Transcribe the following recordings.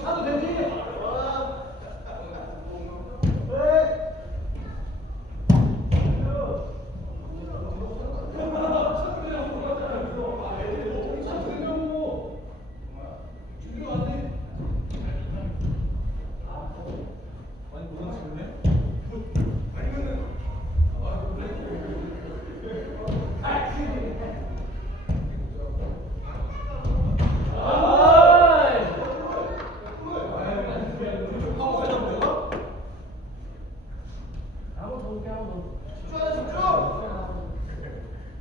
차도 되지. 한번 더 볼게 한번 더.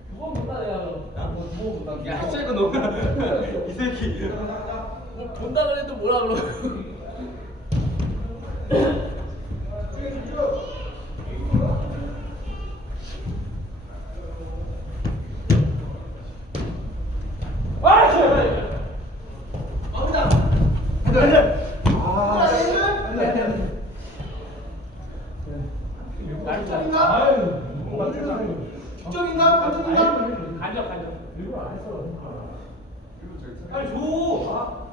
두번 본다 내가 그럼. 두번 본다. 너무 이 새끼. 뭐 본다 그래도 뭐라 그러. 득점인가? 감독인가? 간적 간적. 일부러 안 했어. 빨리 줘. 아,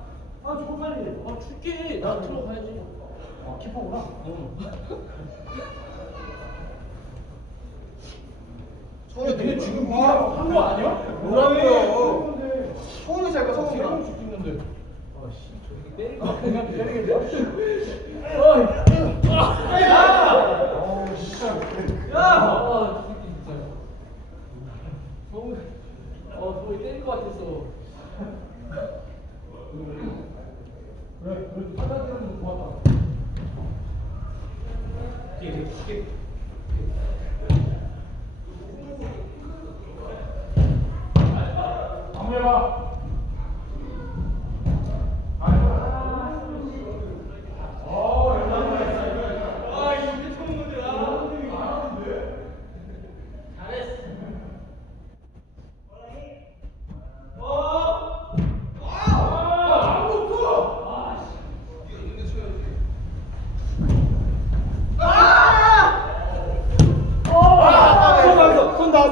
아, 줘 빨리. 아, 줄게. 나 들어가야지. 아, 키퍼구나. 응. 서울이 얘 지금 한거 아니야? 뭐라고요? 서울이 잘까 서울이랑? 죽겠는데. 아, 씨, 저기 때릴 거 그냥 때리겠네. 어이. 아, 야! 어우, 씨. 야! 아, 이 새끼 진짜. 성우, 어, 성우 때릴 것 같았어. 그래, 그래, 거 좋았다. 뒤에, 뒤에. 한번 해봐.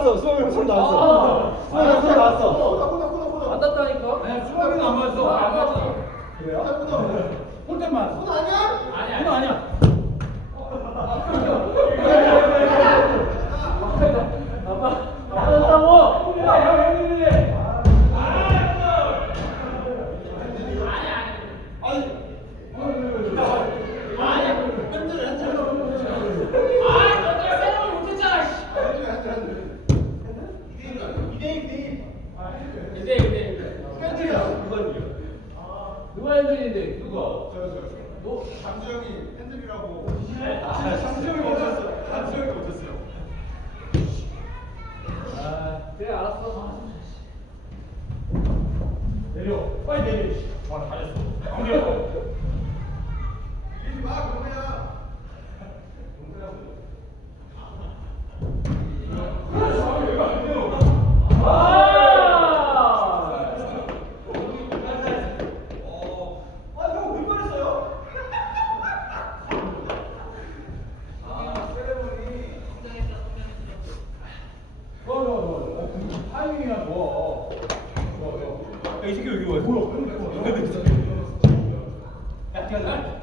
손 닿았어. 수업이 손 닿았어. 수업이 손 닿았어. 코너 코너 코너 코너. 안 닿다니까? 아니야, 수학이는 안 맞았어. 안 맞았어. 그래요? 코너. 홀대만. 코너 아니야? 아니야. 이거 아니야. 아빠, 안 닿다고? 야, 야, 왜 이래? 이대 이대 누가 핸들인데? 누가? 너? 장주영이 핸들이라고. 장수영이 못했어. 장수영이 못했어요. 아, 그래 알았어. 내려. 빨리 내려. 와, 잘했어. 안 내려. 이리 마, 그거야. 와. 뭐. 뭐, 뭐. 야, 이 새끼 여기 와. 뭐야? 야, 뛰어나.